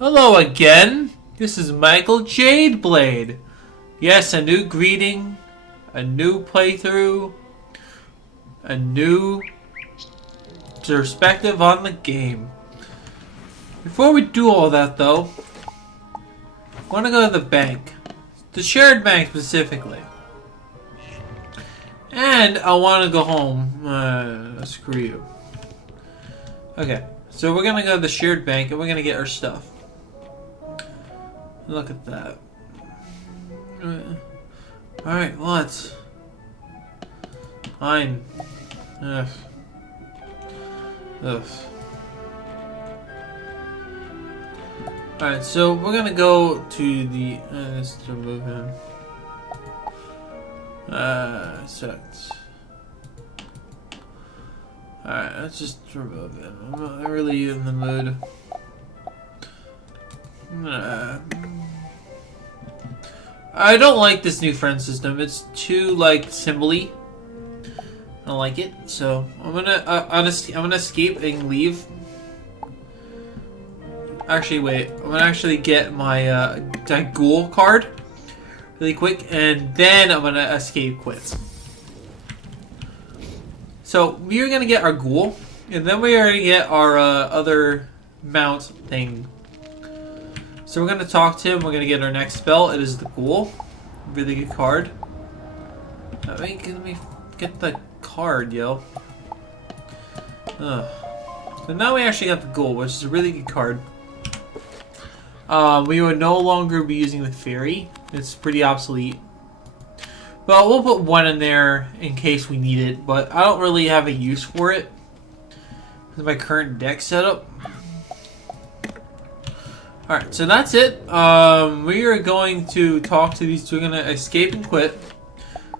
Hello again. This is Michael Jadeblade. Yes, a new greeting, a new playthrough, a new perspective on the game. Before we do all that though, I want to go to the bank. The shared bank specifically. And I want to go home. Screw you. Okay, so we're going to go to the shared bank and we're going to get our stuff. Look at that. Alright, what? Fine. Ugh. Ugh. Alright, so we're gonna go to the... let's remove him. Sucks. Alright, let's just remove him. I'm not really in the mood. I don't like this new friend system. It's too like symbol-y. I don't like it, so I'm gonna escape and leave. Actually, wait. I'm gonna actually get my ghoul card really quick, and then I'm gonna escape quit. So we are gonna get our ghoul, and then we are gonna get our other mount thing. So we're going to talk to him. We're going to get our next spell. It is the Ghoul. Really good card. Let me get the card, yo. Ugh. So now we actually got the Ghoul, which is a really good card. We would no longer be using the Fairy. It's pretty obsolete. But we'll put one in there in case we need it. But I don't really have a use for it with my current deck setup. Alright, so that's it. We are going to talk to these two. We're going to escape and quit.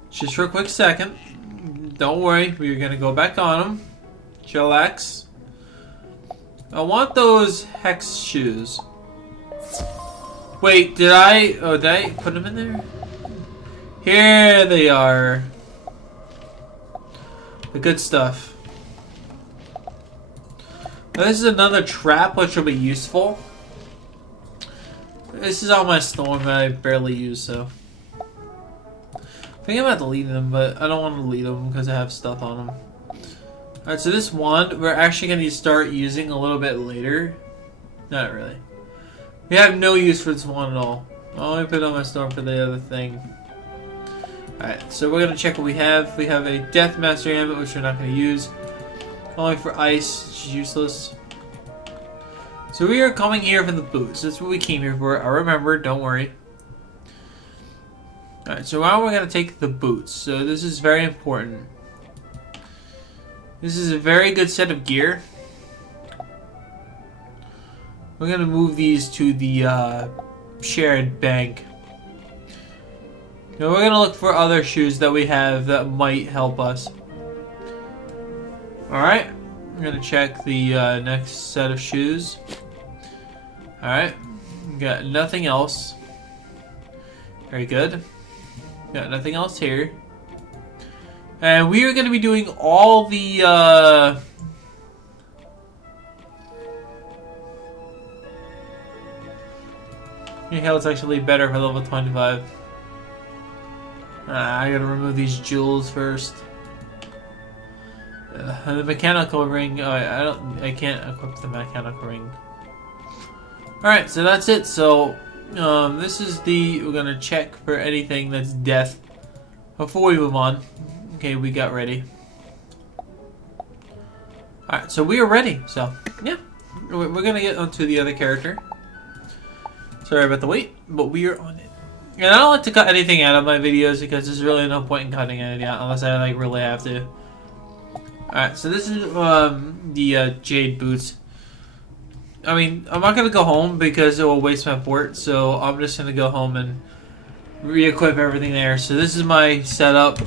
Just for a quick second. Don't worry, we are going to go back on them. Chillax. I want those hex shoes. Wait, did I put them in there? Here they are. The good stuff. Now, this is another trap which will be useful. This is all my storm that I barely use, so I think I'm about to leave them, but I don't want to leave them because I have stuff on them. Alright, so this wand we're actually going to start using a little bit later. Not really. We have no use for this wand at all. I'll only put it on my storm for the other thing. Alright, so we're going to check what we have. We have a Death Master Ambit, which we're not going to use. Only for ice, which is useless. So we are coming here for the boots. That's what we came here for. I remember, don't worry. Alright, so now we're going to take the boots. So this is very important. This is a very good set of gear. We're going to move these to the shared bank. Now we're going to look for other shoes that we have that might help us. Alright. I'm going to check the next set of shoes. Alright. Got nothing else. Very good. Got nothing else here. And we are going to be doing all the... hell, it's actually better for level 25. I gotta remove these jewels first. The mechanical ring. I can't equip the mechanical ring. Alright, so that's it. So, this is we're gonna check for anything that's death before we move on. Okay, we got ready. Alright, so we are ready. So, yeah. We're gonna get onto the other character. Sorry about the wait, but we are on it. And I don't like to cut anything out of my videos because there's really no point in cutting anything out unless I like really have to. Alright, so this is the Jade boots. I mean, I'm not going to go home because it will waste my port, so I'm just going to go home and re-equip everything there. So this is my setup.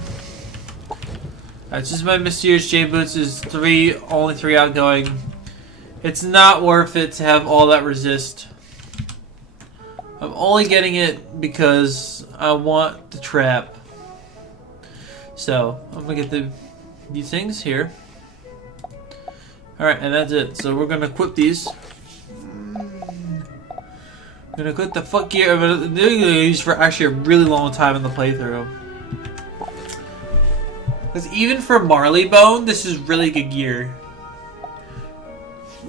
Alright, this is my mysterious Jade boots. Is only 3 outgoing. It's not worth it to have all that resist. I'm only getting it because I want the trap. So, I'm going to get these things here. Alright, and that's it. So we're going to equip these. I'm gonna quit the fuck gear. I'm gonna use for actually a really long time in the playthrough. Because even for Marleybone, this is really good gear.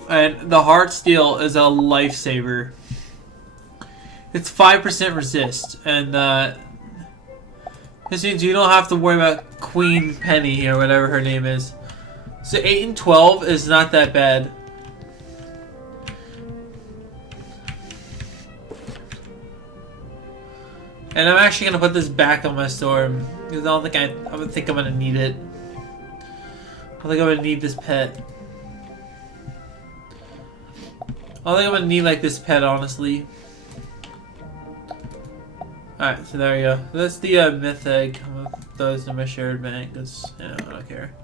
And the Heart Steel is a lifesaver. It's 5% resist, and this means you don't have to worry about Queen Penny or whatever her name is. So 8 and 12 is not that bad. And I'm actually gonna put this back on my storm because I don't think I'm gonna need it. I don't think I'm gonna need this pet. I don't think I'm gonna need like this pet, honestly. Alright, so there you go. That's the myth egg. I'm gonna throw this in my shared bank because, you know, I don't care.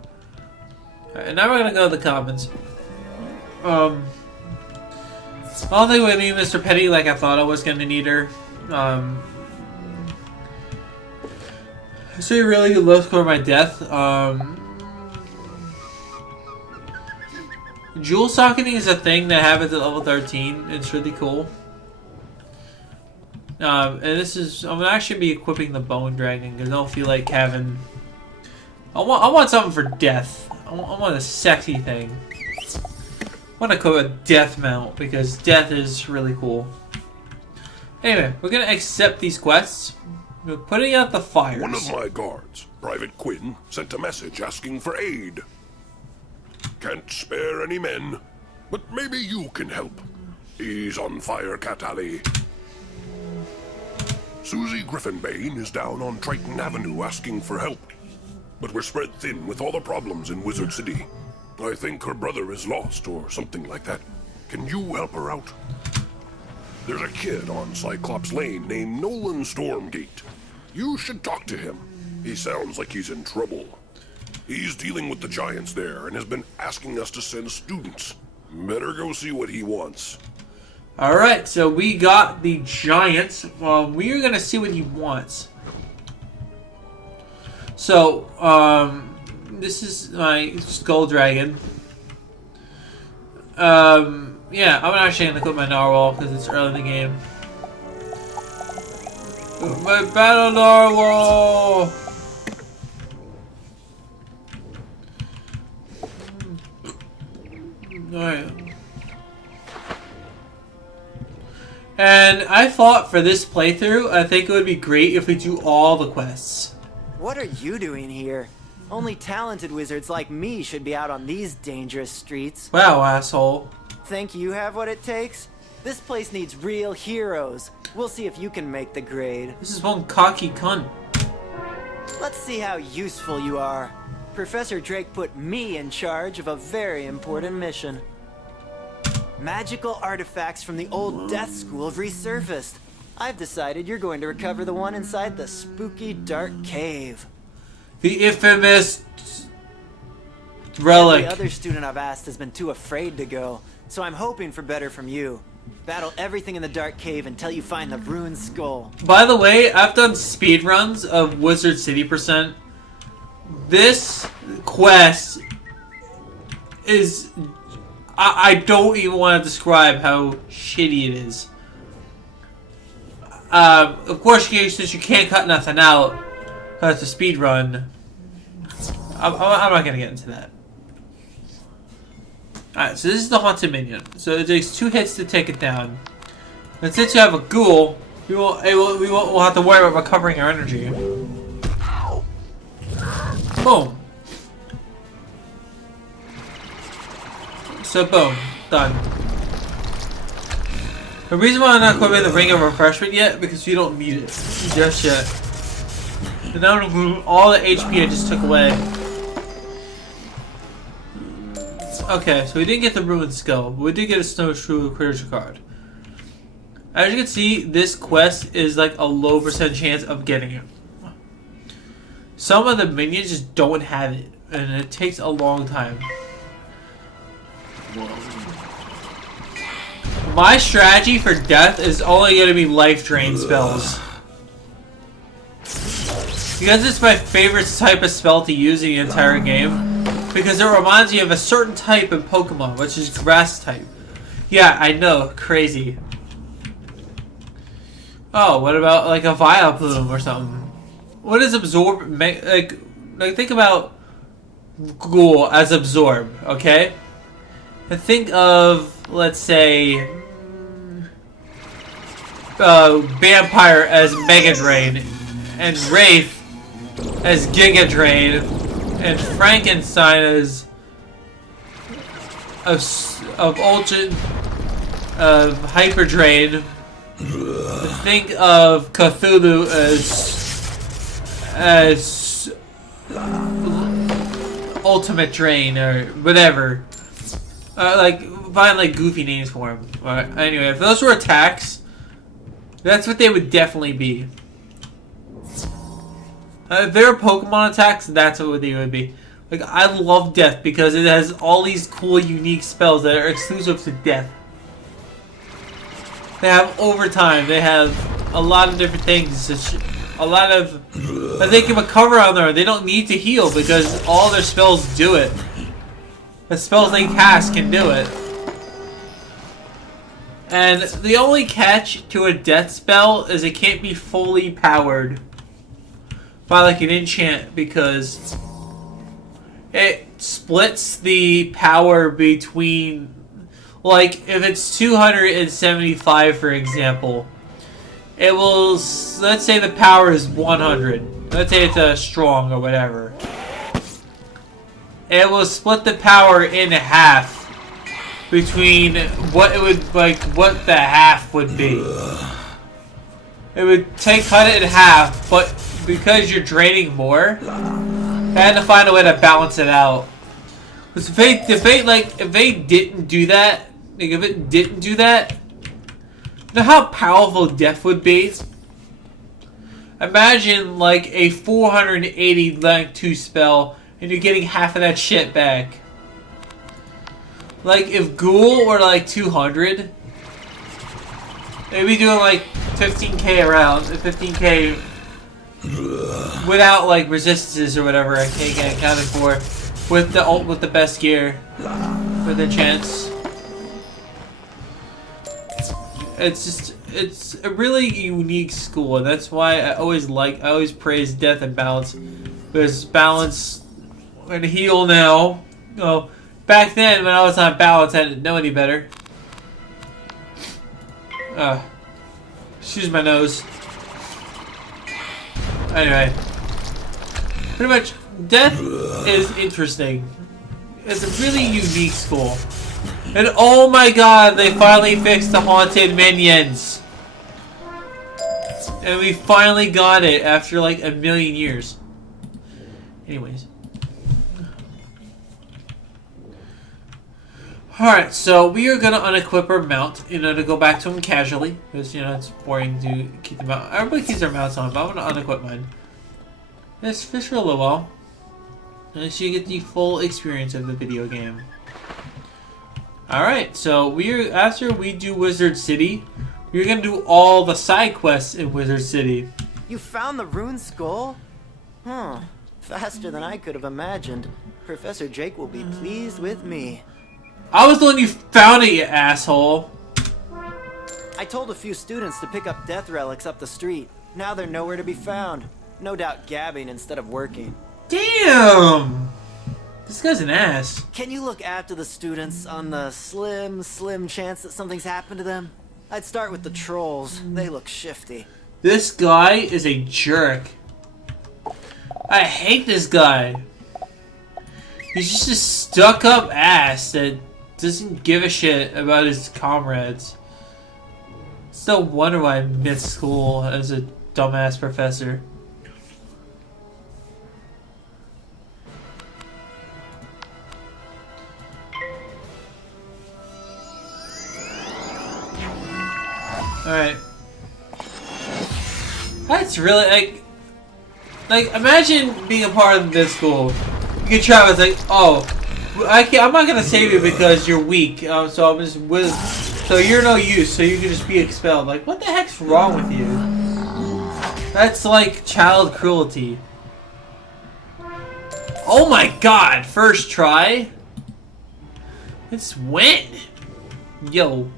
Alright, and now we're gonna go to the commons. I don't think we need Mr. Petty like I thought I was gonna need her. So you really could low score my death. Jewel socketing is a thing that happens at level 13. It's really cool. And this is, I'm gonna actually be equipping the Bone Dragon because I don't feel like having. I want something for death. I want a sexy thing. I want to equip a death mount because death is really cool. Anyway, we're gonna accept these quests. We're putting out the fires. One of my guards, Private Quinn, sent a message asking for aid. Can't spare any men, but maybe you can help. He's on fire, Cat Alley. Susie Griffinbane is down on Triton Avenue asking for help. But we're spread thin with all the problems in Wizard City. I think her brother is lost or something like that. Can you help her out? There's a kid on Cyclops Lane named Nolan Stormgate. You should talk to him. He sounds like he's in trouble. He's dealing with the giants there and has been asking us to send students. Better go see what he wants. Alright, so we got the giants. We are going to see what he wants. So, this is my Skull Dragon. Yeah, I'm actually going to equip my Narwhal because it's early in the game. My Battle Narwhal! Alright. And I thought for this playthrough, I think it would be great if we do all the quests. What are you doing here? Only talented wizards like me should be out on these dangerous streets. Wow, asshole. Think you have what it takes? This place needs real heroes. We'll see if you can make the grade. This is one cocky cunt. Let's see how useful you are. Professor Drake put me in charge of a very important mission. Magical artifacts from the old death school have resurfaced. I've decided you're going to recover the one inside the spooky dark cave. The infamous relic. The other student I've asked has been too afraid to go, so I'm hoping for better from you. Battle everything in the dark cave until you find the ruined skull. By the way, I've done speedruns of Wizard City %. This quest is... I don't even want to describe how shitty it is. Of course, since you can't cut nothing out, that's a speed run. I'm not gonna get into that. Alright, so this is the Haunted Minion. So it takes 2 hits to take it down. And since you have a ghoul, we won't have to worry about recovering our energy. Boom. So boom, done. The reason why I'm not equipping the Ring of Refreshment yet, because you don't need it just yet. And that would include all the HP I just took away. Okay, so we didn't get the Ruined Skull, but we did get a Snowshoe Critters card. As you can see, this quest is like a low % chance of getting it. Some of the minions just don't have it, and it takes a long time. My strategy for death is only going to be life drain spells. Because it's my favorite type of spell to use in the entire game. Because it reminds me of a certain type of Pokemon, which is grass type. Yeah, I know, crazy. Oh, what about like a Vileplume or something? What is absorb? Like think about Ghoul as absorb, okay? And think of, let's say, Vampire as Mega Drain, and Wraith as Giga Drain, and Frankenstein as Hyper Drain. Think of Cthulhu as Ultimate Drain or whatever. Like find like goofy names for him. Anyway, if those were attacks, that's what they would definitely be. If they were Pokemon attacks, that's what they would be. Like, I love Death because it has all these cool, unique spells that are exclusive to Death. They have overtime. They have a lot of different things. A lot of... But they can recover on their own. They don't need to heal because all their spells do it. The spells they cast can do it. And the only catch to a Death spell is it can't be fully powered by like an enchant because it splits the power between, like, if it's 275, for example, it will, let's say the power is 100. Let's say it's a strong or whatever. It will split the power in half between what it would, like, what the half would be. It would cut it in half, but because you're draining more, I had to find a way to balance it out. If they didn't do that, like if it didn't do that, you know how powerful Death would be? Imagine like a 480 rank 2 spell, and you're getting half of that shit back. Like if Ghoul were like 200, they'd be doing like 15k around, 15k. Without like resistances or whatever, I can't get accounted for. With the best gear, with a chance. It's a really unique school, and that's why I always praise Death and Balance, because Balance and Heal now. Oh, back then when I was on Balance, I didn't know any better. Excuse my nose. Anyway, pretty much, Death is interesting. It's a really unique school. And oh my god, they finally fixed the haunted minions! And we finally got it after like a million years. Anyways. Alright, so we are gonna unequip our mount, to go back to them casually. Because, it's boring to keep them out. Everybody keeps their mounts on, but I'm gonna unequip mine. Let's fish for a little while. And so you get the full experience of the video game. Alright, so after we do Wizard City, we're gonna do all the side quests in Wizard City. You found the rune skull? Huh. Faster than I could have imagined. Professor Drake will be pleased with me. I was the one you found it, you asshole. I told a few students to pick up death relics up the street. Now they're nowhere to be found. No doubt gabbing instead of working. Damn! This guy's an ass. Can you look after the students on the slim chance that something's happened to them? I'd start with the trolls. They look shifty. This guy is a jerk. I hate this guy. He's just a stuck-up ass that doesn't give a shit about his comrades. It's no wonder why I missed school as a dumbass professor. Alright. That's really, like, imagine being a part of this school. You can try, it's like, oh, I'm not gonna save you because you're weak, so I'm just so you're no use, so you can just be expelled. Like, what the heck's wrong with you? That's like child cruelty. Oh my god, first try? It's when? Yo.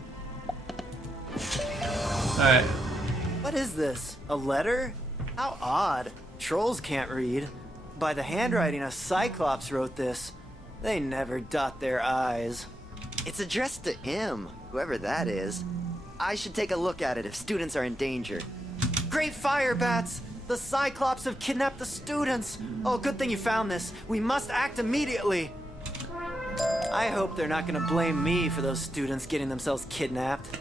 Alright. What What is this? A letter? How odd. Trolls can't read. By the handwriting, a Cyclops wrote this. They never dot their I's. It's addressed to him, whoever that is. I should take a look at it if students are in danger. Great fire bats! The Cyclops have kidnapped the students! Oh, good thing you found this. We must act immediately. I hope they're not gonna blame me for those students getting themselves kidnapped.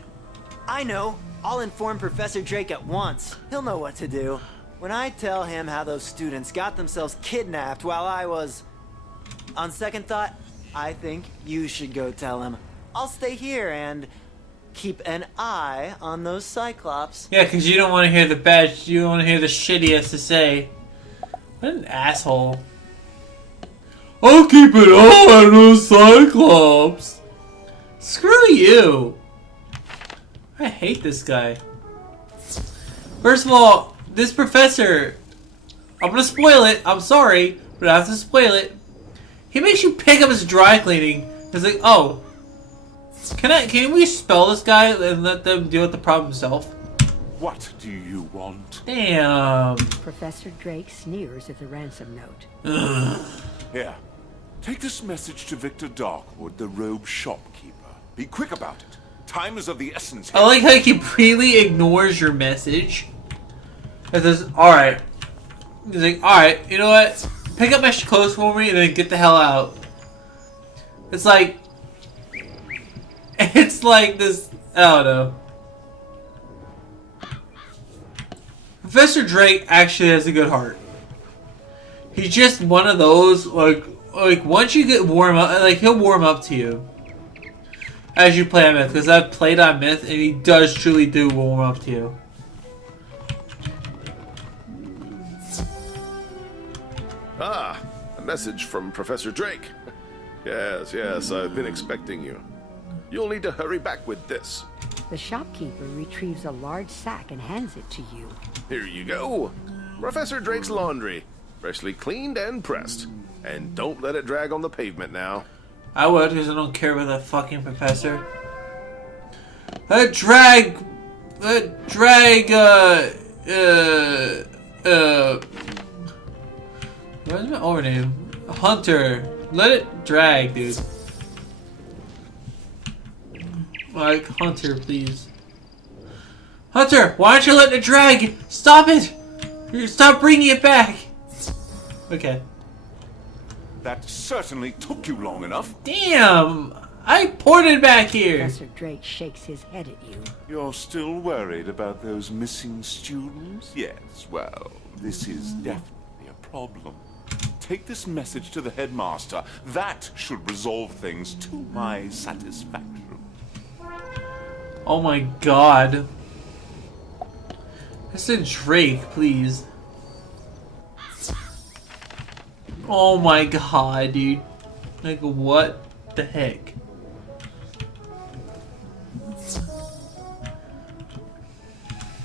I know. I'll inform Professor Drake at once. He'll know what to do. When I tell him how those students got themselves kidnapped while I was... On second thought, I think you should go tell him. I'll stay here and keep an eye on those Cyclops. Yeah, because you don't want to hear the bad, you don't want to hear the shit he has to say. What an asshole. I'll keep an eye on those Cyclops. Screw you. I hate this guy. First of all, this professor, I'm gonna spoil it, I'm sorry, but I have to spoil it. He makes you pick up his dry cleaning. It's like, oh, can we spell this guy and let them deal with the problem himself? What do you want? Damn. Professor Drake sneers at the ransom note. Here, take this message to Victor Darkwood, the robe shopkeeper. Be quick about it. Time is of the essence here. I like how he completely ignores your message. It says, alright. He's like, alright, you know what? Pick up my clothes for me and then get the hell out. It's like this, I don't know. Professor Drake actually has a good heart. He's just one of those, like once you get warm up, like he'll warm up to you. As you play on Myth, because I've played on Myth and he does truly do warm up to you. Ah, a message from Professor Drake. Yes, I've been expecting you. You'll need to hurry back with this. The shopkeeper retrieves a large sack and hands it to you. Here you go. Professor Drake's laundry. Freshly cleaned and pressed. And don't let it drag on the pavement now. I would, because I don't care about that fucking professor. Where's my overname? Hunter. Let it drag, dude. Like, Hunter, please. Hunter, why aren't you letting it drag? Stop it! Stop bringing it back! Okay. That certainly took you long enough. Damn! I ported back here! Professor Drake shakes his head at you. You're still worried about those missing students? Yes, well, this is definitely a problem. Take this message to the headmaster. That should resolve things to my satisfaction. Oh my god. I said Drake, please. Oh my god, dude. Like, what the heck?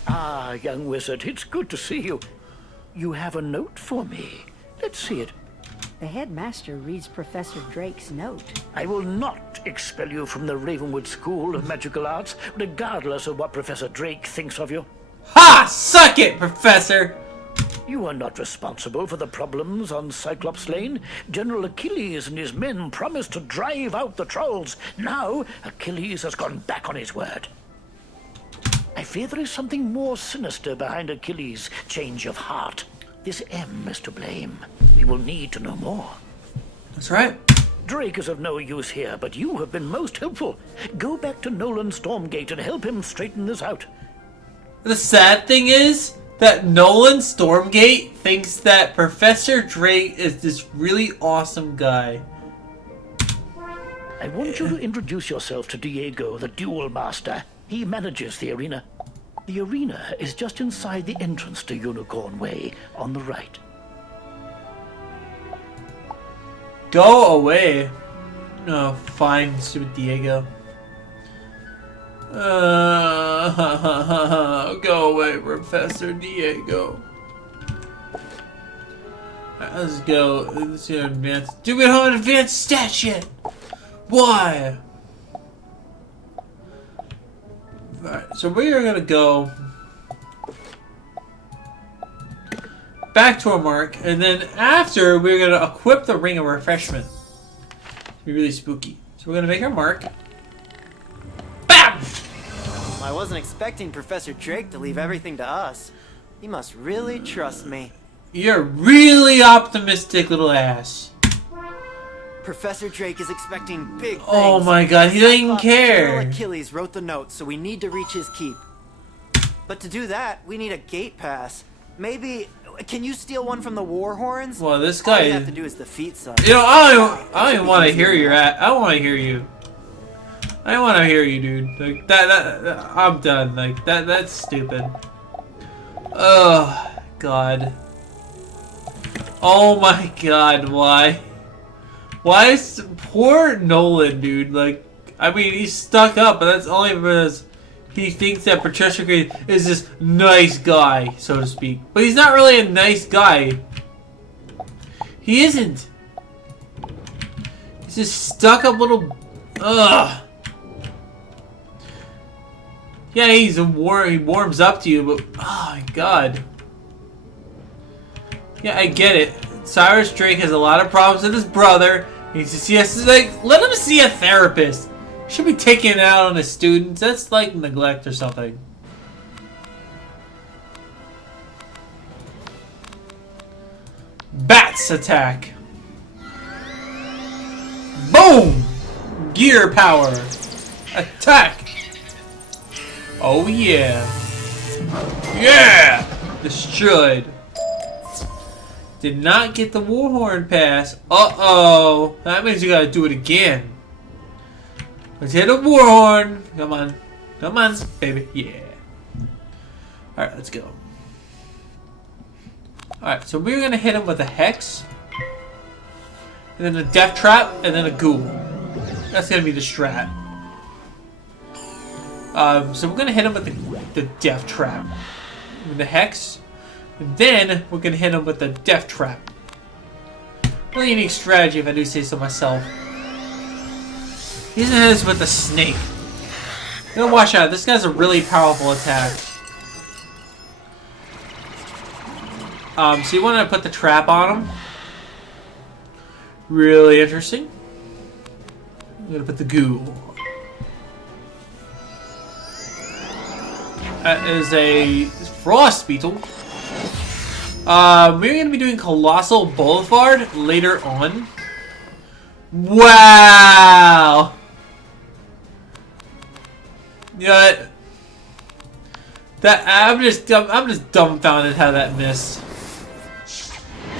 Ah, young wizard, it's good to see you. You have a note for me. Let's see it. The headmaster reads Professor Drake's note. I will not expel you from the Ravenwood School of Magical Arts, regardless of what Professor Drake thinks of you. Ha! Suck it, Professor! You are not responsible for the problems on Cyclops Lane. General Achilles and his men promised to drive out the trolls. Now, Achilles has gone back on his word. I fear there is something more sinister behind Achilles' change of heart. This M is to blame. We will need to know more. That's right. Drake is of no use here, but you have been most helpful. Go back to Nolan Stormgate and help him straighten this out. The sad thing is that Nolan Stormgate thinks that Professor Drake is this really awesome guy. I want you to introduce yourself to Diego, the Duel Master. He manages the arena. The arena is just inside the entrance to Unicorn Way, on the right. Go away. Oh, fine, stupid Diego. Go away, Professor Diego. Alright, let's go. Let's do advanced. Dude, we don't have an advanced stat yet. Why? Alright, so we are gonna go back to our mark, and then after we're gonna equip the ring of refreshment. Be really spooky. So we're gonna make our mark. BAM! I wasn't expecting Professor Drake to leave everything to us. He must really trust me. You're really optimistic, little ass. Professor Drake is expecting big things. Oh my god, he doesn't even Cyclops General care. Achilles wrote the note, so we need to reach his keep. But to do that, we need a gate pass. Maybe, can you steal one from the war horns? Well, this All guy. you have to do is defeat some. You know, I don't even want to hear your at. I want to hear you. I want to hear you, dude. Like that. I'm done. Like that. That's stupid. Oh God. Oh my God. Why? Why is poor Nolan, dude? Like, I mean, he's stuck up, but that's only because he thinks that Patricia Gray is this nice guy, so to speak. But he's not really a nice guy. He isn't. He's this stuck up little. Ugh. Yeah, he warms up to you, but oh my God. Yeah, I get it. Cyrus Drake has a lot of problems with his brother. He needs to see us. Like, let him see a therapist. Should be taking it out on his students. That's like neglect or something. Bats attack. Boom! Gear power. Attack. Oh yeah. Yeah! Destroyed. Did not get the Warhorn pass. Uh-oh. That means you gotta do it again. Let's hit a Warhorn. Come on. Come on, baby. Yeah. Alright, let's go. Alright, so we're gonna hit him with a Hex. And then a Death Trap. And then a Ghoul. That's gonna be the strat. So we're gonna hit him with the Death Trap. With the Hex. And then we're gonna hit him with the Death Trap. Really unique strategy if I do say so myself. He's gonna hit us with the Snake. You gotta watch out, this guy's a really powerful attack. So you wanna put the trap on him. Really interesting. I'm gonna put the Goo. That is a Frost Beetle. We're going to be doing Colossal Boulevard later on. Wow! Yeah, I'm just dumbfounded how that missed.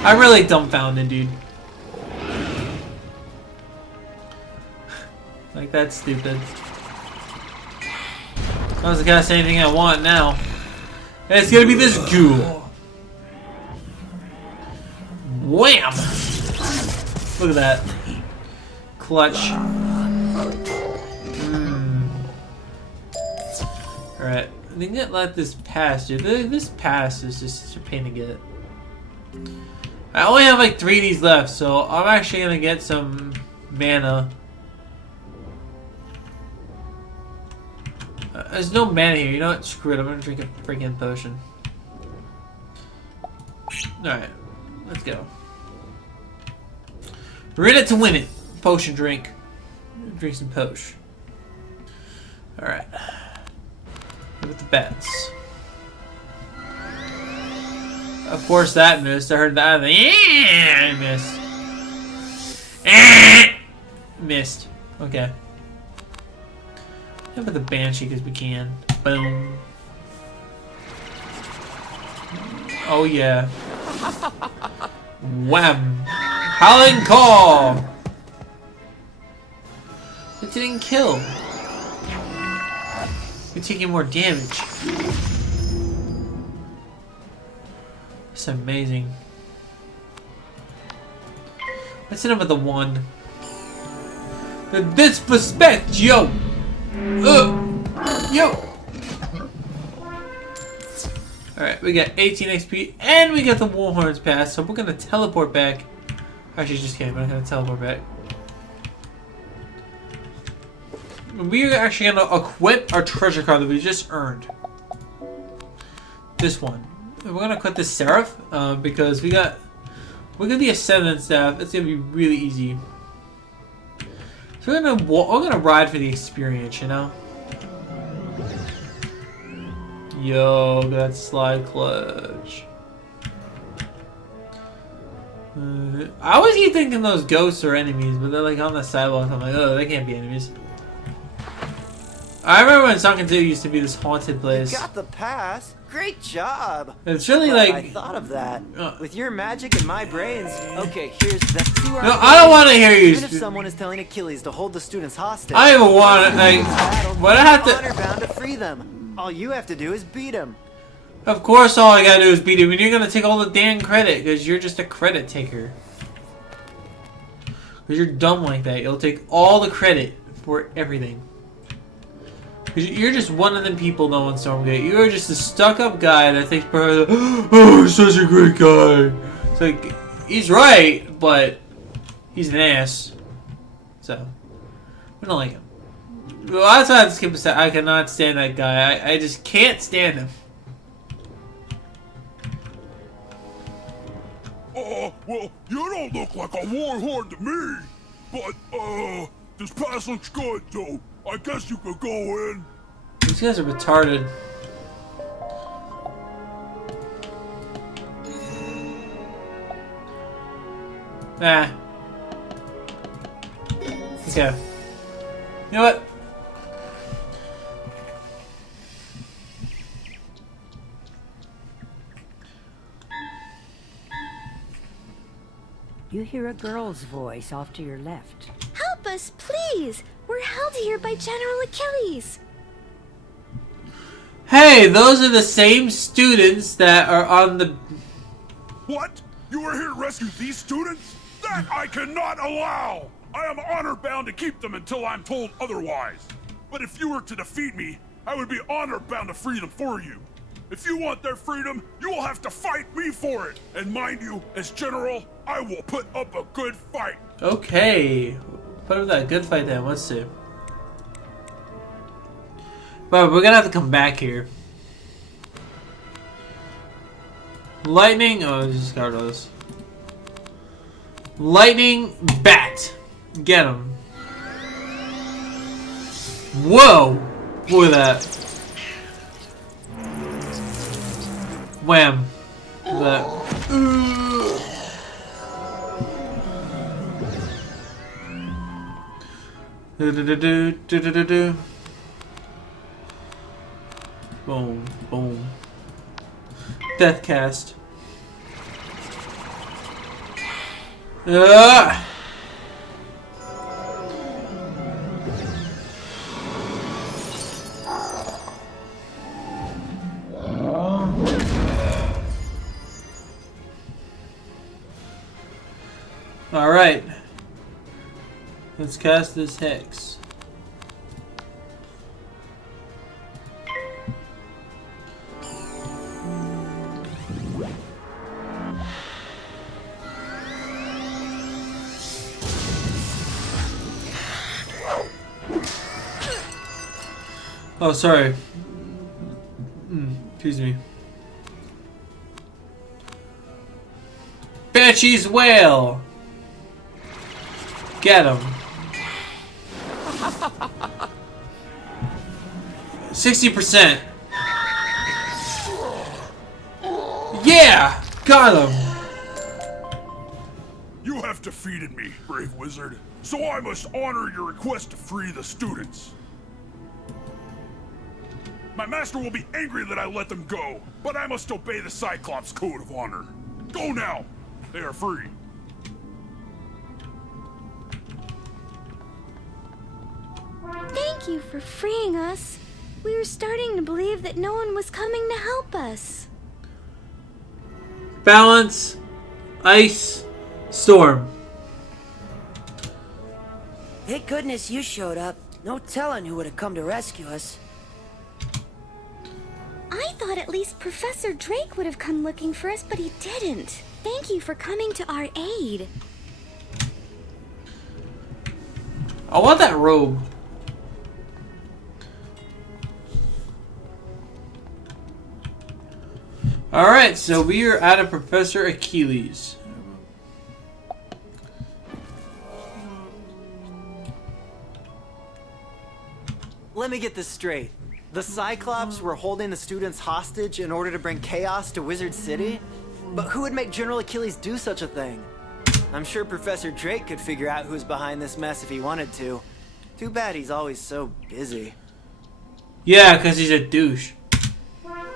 I'm really dumbfounded, dude. Like, that's stupid. I was gonna say anything I want now. And it's gonna be this Ghoul. Wham! Look at that. Clutch. Alright. I think I'd let this pass, dude. This pass is just such a pain to get. I only have like 3 of these left, so I'm actually gonna get some mana. There's no mana here. You know what? Screw it. I'm gonna drink a freaking potion. Alright. Let's go. We're in it to win it. Potion drink. Drink some potion. Alright. With the bats. Of course that missed. I heard that. I missed. Missed. Okay. How about the Banshee because we can. Boom. Oh yeah. Wham! Howling Call! It didn't kill. You're taking more damage. It's amazing. Let's hit him with the 1. The disrespect, yo! Yo! Alright, we got 18 XP and we got the Warhorns pass, so we're gonna teleport back. Actually, just kidding, we're not gonna teleport back. We're actually gonna equip our treasure card that we just earned. This one. we're gonna quit the Seraph because we got the Ascendant staff. It's gonna be really easy. So we're gonna ride for the experience, you know. Yo, that slide clutch. I always keep thinking those ghosts are enemies, but they're like on the sidewalk. I'm like, oh, they can't be enemies. I remember when Sunken 2 used to be this haunted place. You got the pass. Great job. It's really Glad like I thought of that. With your magic and my brains. Okay, here's the. No, I don't want to hear you. Even if someone is telling Achilles to hold the students hostage, I don't even want to. Like, but I have to. honor bound to free them. All you have to do is beat him. Of course, all I gotta do is beat him, and you're gonna take all the damn credit because you're just a credit taker. Because you're dumb like that. You'll take all the credit for everything. Because you're just one of them people no one's Stormgate. You're just a stuck-up guy that thinks, oh, he's such a great guy. It's like, he's right, but he's an ass. So, we don't like him. Well, that's why I skip a step. I cannot stand that guy. I just can't stand him. Well, you don't look like a warhorn to me. But, this pass looks good, so I guess you could go in. These guys are retarded. Nah. Okay. You know what? You hear a girl's voice off to your left. Help us, please! We're held here by General Achilles. Hey, those are the same students that are on the... What? You are here to rescue these students? That I cannot allow! I am honor-bound to keep them until I'm told otherwise. But if you were to defeat me, I would be honor-bound to free them for you. If you want their freedom, you will have to fight me for it. And mind you, as general, I will put up a good fight. Okay. Put up that good fight then. Let's see. But we're gonna have to come back here. Lightning. Oh, just got those. Lightning bat. Get him. Whoa! Look at that. Wham. Look at that. Do-do-do-do-do-do-do. Boom, boom. Death cast. All right. Let's cast this hex. Oh, sorry. Excuse me. Banshee's Whale! Get him. 60%. Yeah! Got him! You have defeated me, brave wizard, so I must honor your request to free the students. My master will be angry that I let them go, but I must obey the Cyclops Code of Honor. Go now! They are free. Thank you for freeing us. We were starting to believe that no one was coming to help us. Balance. Ice. Storm. Thank goodness you showed up. No telling who would have come to rescue us. I thought at least Professor Drake would have come looking for us, but he didn't. Thank you for coming to our aid. I want that robe. Alright, so we are out of Professor Achilles. Let me get this straight. The Cyclops were holding the students hostage in order to bring chaos to Wizard City? But who would make General Achilles do such a thing? I'm sure Professor Drake could figure out who's behind this mess if he wanted to. Too bad he's always so busy. Yeah, because he's a douche.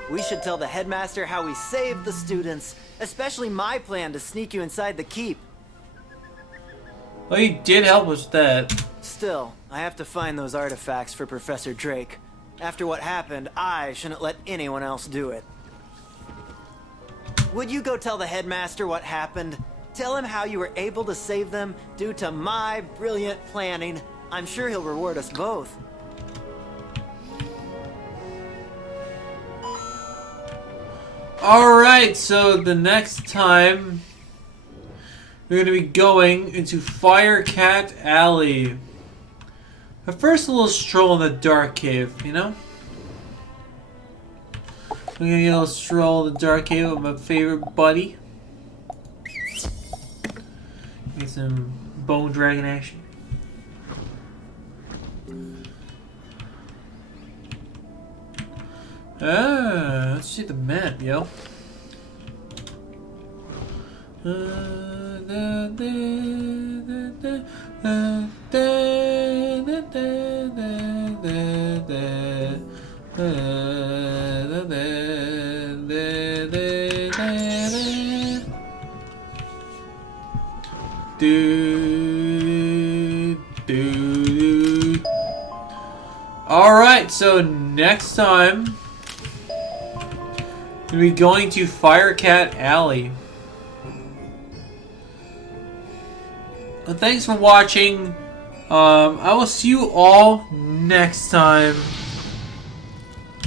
We should tell the headmaster how we saved the students, especially my plan to sneak you inside the keep. Well, he did help us with that. Still, I have to find those artifacts for Professor Drake. After what happened, I shouldn't let anyone else do it. Would you go tell the headmaster what happened? Tell him how you were able to save them due to my brilliant planning. I'm sure he'll reward us both. Alright, so the next time we're going to be going into Firecat Alley. But first, a little stroll in the dark cave, you know? We're going to get a little stroll in the dark cave with my favorite buddy. Get some bone dragon action. Let's see the map, yo. Alright, so next time we'll be going to Firecat Alley. Well, thanks for watching. I will see you all next time.